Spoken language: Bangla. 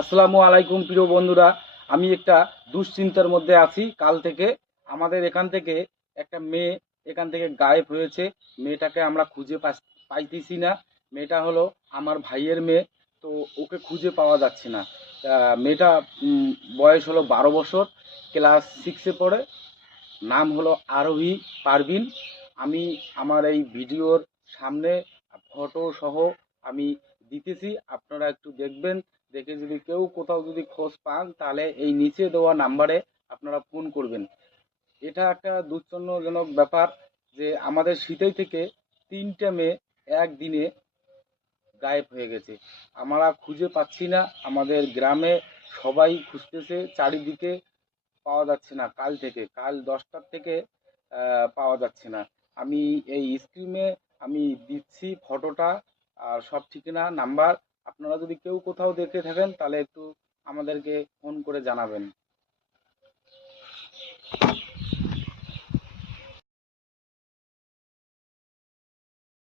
আসসালামু আলাইকুম প্রিয় বন্ধুরা। আমি একটা দুশ্চিন্তার মধ্যে আছি। কাল থেকে আমাদের এখান থেকে একটা মেয়ে এখান থেকে গায়েব হয়েছে। মেয়েটাকে আমরা খুঁজে পাইতেছি না। মেয়েটা হলো আমার ভাইয়ের মেয়ে। তো ওকে খুঁজে পাওয়া যাচ্ছে না। মেয়েটা বয়স হলো 12 বছর, ক্লাস 6-এ পড়ে। নাম হলো আরোহী পারভিন। আমি আমার এই ভিডিওর সামনে ফটো সহ আমি দিতেছি, আপনারা একটু দেখবেন। দেখে যদি কেউ কোথাও যদি খোঁজ পান তাহলে এই নিচে দেওয়া নাম্বারে আপনারা ফোন করবেন। এটা একটা দুঃখজনক ব্যাপার যে আমাদের সিটাই থেকে 3টে মেয়ে একদিনে গায়েব হয়ে গেছে। আমরা খুঁজে পাচ্ছি না। আমাদের গ্রামে সবাই খুঁজতেছে, চারিদিকে পাওয়া যাচ্ছে না। কাল 10টার থেকে পাওয়া যাচ্ছে না। আমি এই স্ক্রিনে আমি দিচ্ছি ফটোটা আর সব ঠিকানা নাম্বার। আপনারা যদি কেউ কোথাও দেখে থাকেন তাহলে একটু আমাদেরকে ফোন করে জানাবেন।